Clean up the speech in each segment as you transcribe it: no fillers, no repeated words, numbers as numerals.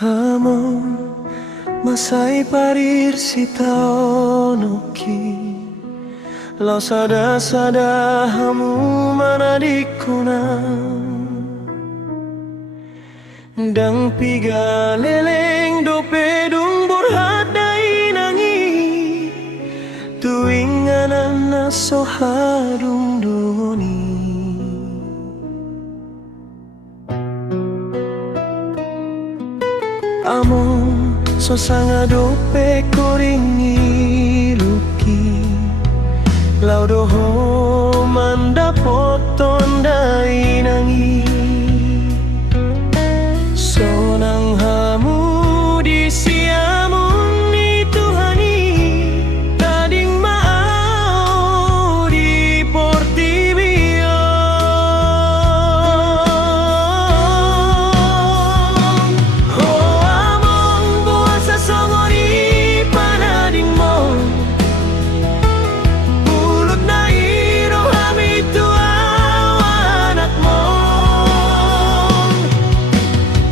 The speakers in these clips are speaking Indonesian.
Amon masay parir si taonoki Lau sada-sada hamu manadikunan Dang piga leleng dopedung burhat dai nangi Tuing anan sohadung doni Amon so sanga dope koringi luki Lau doho manda poton dai nangi Sonang hamu di siamun ni Tuhani Tading mau di Portibio Oh among buasa songori panading mo Bulut na iro hami anak mo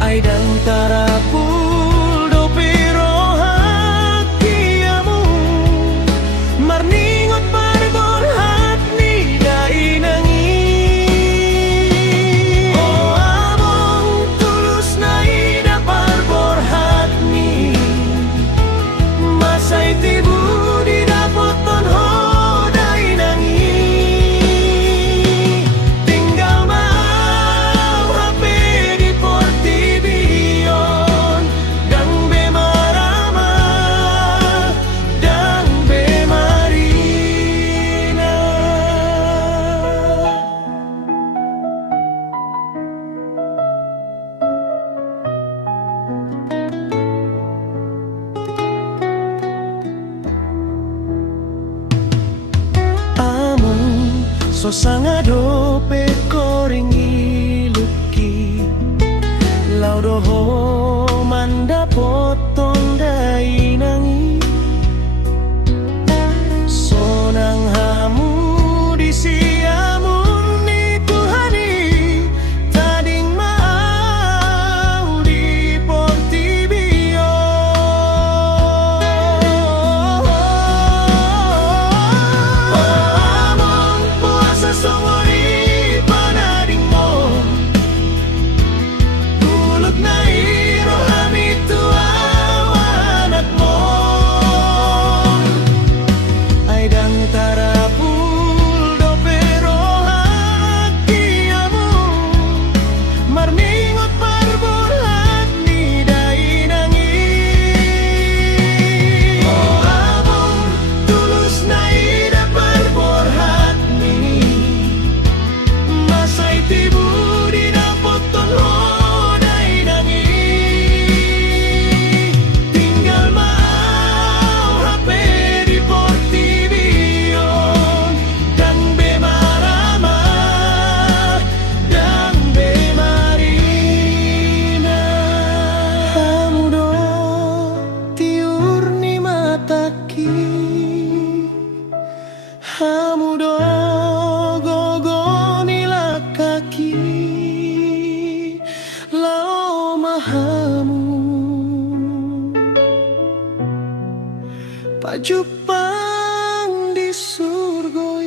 Ay dan tarapul do piro hakiamu Marningot parbol hat ni dai nangi Oh among tulus na ida parbor hat ni Masay tibu di dapoton ho dai nangi Tinggal mau hape di Portibion Dang be marama Dang be marina Among so sanga dope koringi luki Lau doho manda potong dai nangi Sonang hamu di siamun ni Tuhani Tading mau di Portibio Among puasa songori panading mo Bulut na iro hami anak mo Ay dang tarapul do pero hakiamu Marningot parbulat ni dai nangi Oh among tulus na ida parborhat ni Masay tibu di dapoton ho dai nangi Tinggal mau hape di Portibion Dang be marama Dang be marina Hamu do tiur ni mataki Hamu do gogo ni lakaki Lau mahamu Pajupang di surga